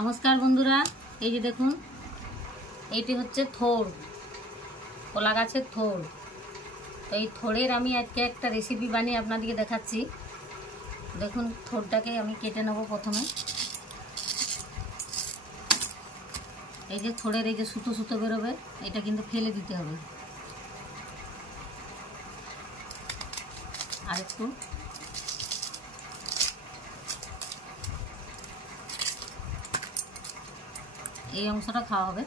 নমস্কার বন্ধুরা, এই যে দেখুন, এইটি হচ্ছে থোড়, কলা গাছের থোড়। তো এই থোড়ের আমি আজকে একটা রেসিপি বানিয়ে আপনাদেরকে দেখাচ্ছি। দেখুন, থোড়টাকে আমি কেটে নেব। প্রথমে এই যে থোড়ের এই যে সুতো সুতো বেরোবে, এটা কিন্তু ফেলে দিতে হবে। আর একটু এই অংশটা খাওয়া হবে।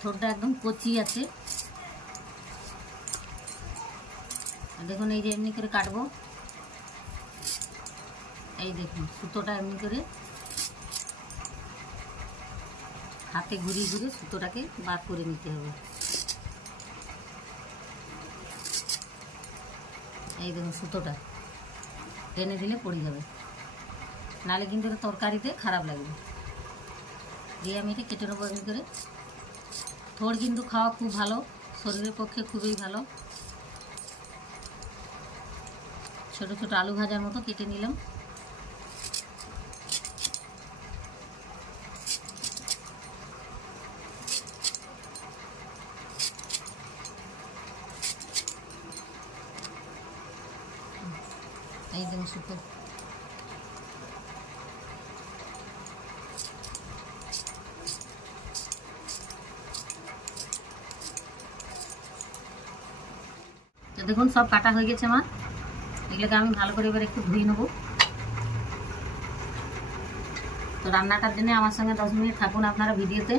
থোড়টা একদম কচি আছে। দেখুন, এই যে এমনি করে কাটবো। এই দেখুন, সুতোটা এমনি করে হাতে ঘুরিয়ে ঘুরিয়ে সুতোটাকে বার করে নিতে হবে। এই দেখুন, সুতোটা টেনে দিলে পড়ে যাবে, নাহলে কিন্তু তরকারিতে খারাপ লাগবে। দিয়ে আমি এটা কেটে নেবো এমনি করে। থোড় কিন্তু খাওয়া খুব ভালো, শরীরের পক্ষে খুবই ভালো। ছোট ছোট আলু ভাজার মতো কেটে নিলাম। এই দেখুন সুতো। তো দেখুন, সব কাটা হয়ে গেছে আমার। এগুলোকে আমি ভালো করে এবার একটু ধুয়ে নেব। তো রান্নাটার জন্য আমার সঙ্গে 10 মিনিট থাকুন আপনারা ভিডিওতে।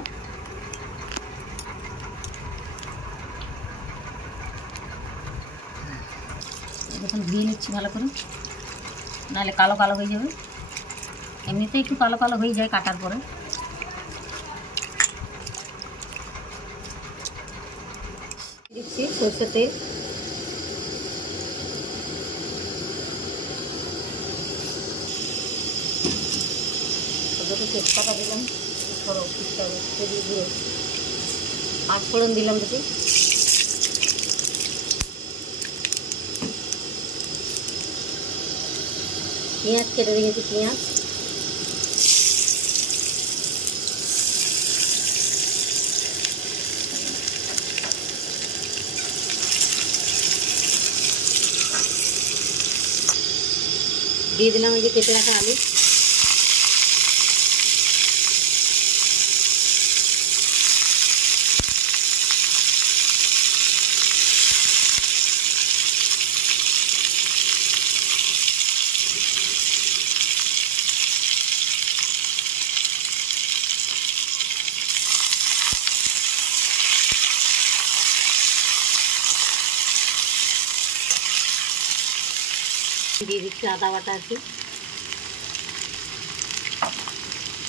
দেখুন, ধুয়ে নিচ্ছি ভালো করে, নাহলে কালো কালো হয়ে যাবে। এমনিতেই একটু কালো কালো হয়ে যায় কাটার পরে। দিচ্ছি সরষের তেল। তেজপাতা দিলাম, গুঁড়ো 5 ফোড়ন দিলাম। দেখি পেঁয়াজ কেটে রেখেছি, পেঁয়াজ দিয়ে দিলাম। এই যে কেটে রাখা আলু, দিয়ে দিচ্ছি আদা বাটা আছে,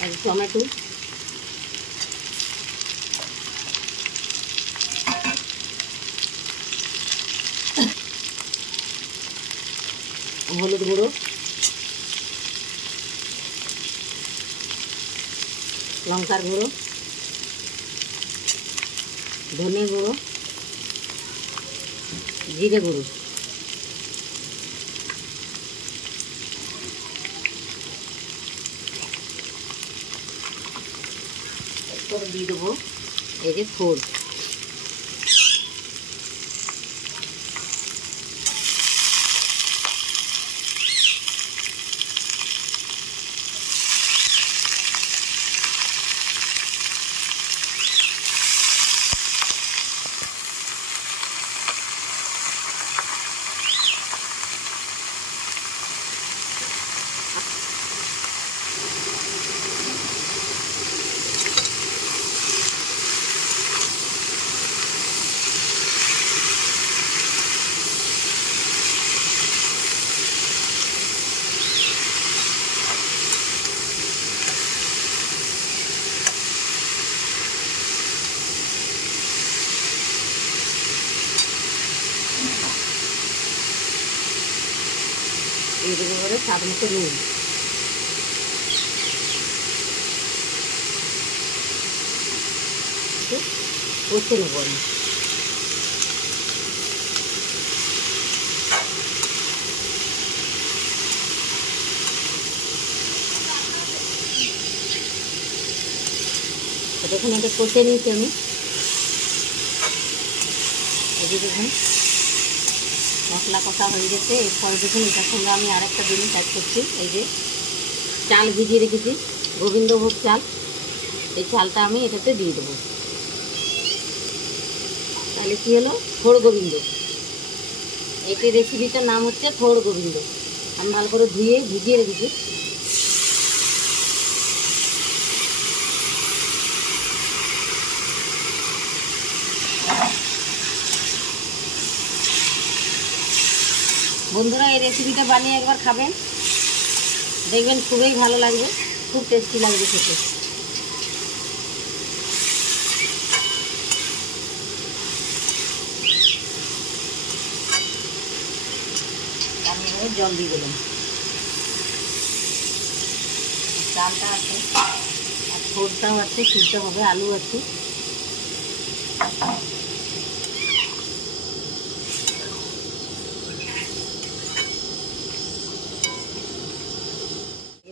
আর টমেটো, হলুদ গুঁড়ো, লঙ্কার গুঁড়ো, ধনে গুঁড়ো, জিরে গুঁড়ো। এরপর দিয়ে দেবো এই যে থোড়। এই দেবো করে স্বাদ মতো নুন। কষে নেব আমি। দেখুন এটা কষে নিয়েছি আমি। এই দেখুন মশলা কষা হয়ে গেছে। এরপরে দেখুন এটার সঙ্গে আমি আরেকটা জিনিস অ্যাড করছি। এই যে চাল ভিজিয়ে রেখেছি, গোবিন্দভোগ চাল, এই চালটা আমি এটাতে দিয়ে দেবো। তাহলে কী হলো, থোড় গোবিন্দ। এটি রেসিপিটার নাম হচ্ছে থোড় গোবিন্দ। আমি ভালো করে ধুয়ে ভিজিয়ে রেখেছি। বন্ধুরা এই রেসিপিটা বানিয়ে একবার খাবেন, দেখবেন খুবই ভালো লাগবে, খুব টেস্টি লাগবে খেতে। আমি এবারে জল দিয়ে দিলাম। চালটা আছে আর ছোটটাও আছে, সিদ্ধ হবে, আলু আছে।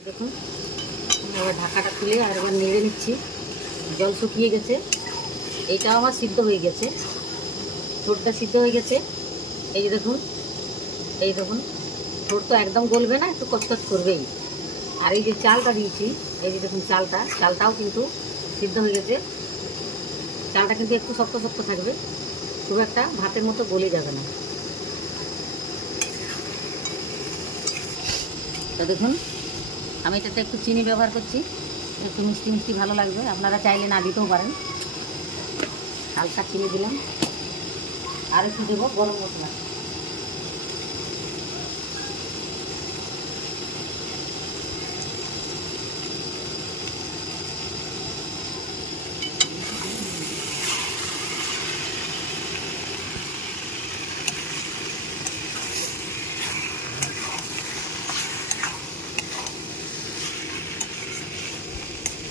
দেখুন এবার ঢাকাটা খুলে আর এবার নেড়ে নিচ্ছি। জল শুকিয়ে গেছে, এইটাও আমার সিদ্ধ হয়ে গেছে, ঠোঁটটা সিদ্ধ হয়ে গেছে। এই যে দেখুন, এই দেখুন ঠোঁট তো একদম গলবে না, একটু কচকচ করবেই। আর এই যে চালটা দিয়েছি, এই যে দেখুন চালটাও কিন্তু সিদ্ধ হয়ে গেছে। চালটা কিন্তু একটু শক্ত শক্ত থাকবে, খুব একটা ভাতের মতো গলে যাবে না। তো দেখুন আমি এটাতে একটু চিনি ব্যবহার করছি, একটু মিষ্টি মিষ্টি ভালো লাগবে, আপনারা চাইলে না দিতেও পারেন। হালকা চিনি দিলাম, আর একটু দেবো গরম মশলা।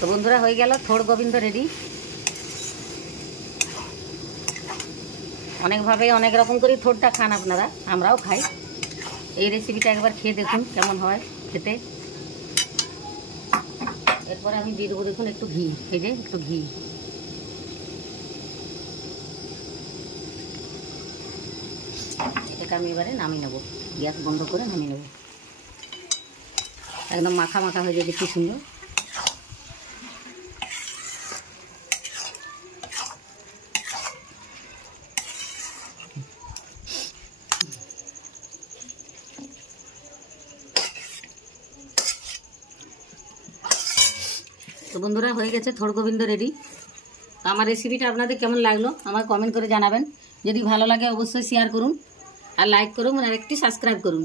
তো বন্ধুরা হয়ে গেল থোড় গোবিন্দ রেডি। অনেকভাবে অনেক রকম করে থোড়টা খান আপনারা, আমরাও খাই। এই রেসিপিটা একবার খেয়ে দেখুন কেমন হয় খেতে। এরপরে আমি দিয়ে দেবো দেখুন একটু ঘি, এই যে একটু ঘি। এটা আমি এবারে নামিয়ে নেবো, গ্যাস বন্ধ করে নামিয়ে নেব। একদম মাখা মাখা হয়ে যাবে, কি সুন্দর। তো বন্ধুরা হয়ে গেছে থোড় গোবিন্দ রেডি। আমার রেসিপিটা আপনাদের কেমন লাগলো আমার কমেন্ট করে জানাবেন। যদি ভালো লাগে অবশ্যই শেয়ার করুন, আর লাইক করুন, আর একটি সাবস্ক্রাইব করুন।